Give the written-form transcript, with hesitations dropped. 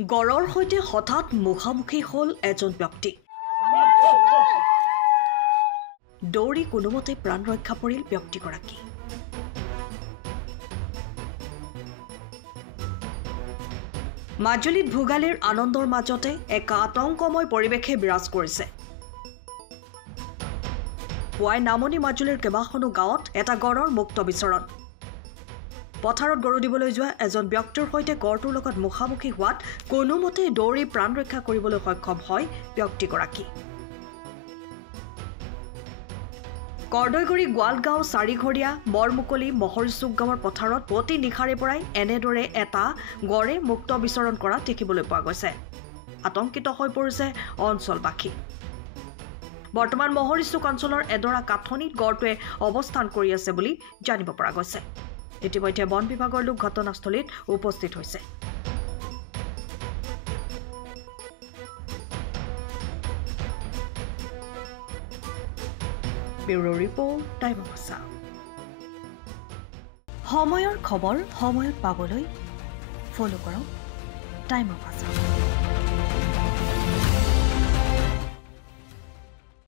গড়ৰ সৈতে হঠাৎ মুখামুখি হ'ল এজন ব্যক্তি দৌৰি কোনোমতে প্ৰাণ ৰক্ষা পৰিল ব্যক্তিগৰাকী মাজুলীত ভোগালীৰ আনন্দৰ মাজতে এক আতংকময় পৰিৱেশে বিৰাজ কৰিছে পুৱাই নামনি মাজুলীৰ কেবাখনো গাঁৱত এটা গড়ৰ মুক্ত বিচৰণ পথাৰত গৰু দিবলৈ যোৱা এজন ব্যক্তিৰ সৈতে গড়টোৰ লগত মুখামুখি হোৱাত কোনোমতে দৌৰি প্ৰাণ ৰক্ষা কৰিবলৈ সক্ষম হয় ব্যক্তিগৰাকী কৰদৈগুৰি গোৱালগাঁও চাৰিঘৰীয়া মৰমুকলি মহৰচুক গাঁৱৰ পথাৰত প্ৰতি নিশাৰে পৰাই এনেদৰে এটা গড়ে মুক্ত বিচৰণ কৰা দেখিবলৈ পোৱা গৈছে আতংকিত হৈ পৰিছে অঞ্চলবাসী বৰ্তমান মহৰচুক অঞ্চলৰ এডৰা কাঠনিত গড়টোৱে অৱস্থান কৰি আছে বুলি জানিব পৰা গৈছে ইতিমধ্যে বন বিভাগৰ লোক ঘটনাস্থলীত উপস্থিত হৈছে bureau report time of Assam সময়ৰ খবৰ সময়ত পাবলৈ ফলো কৰক টাইম অফ আছাম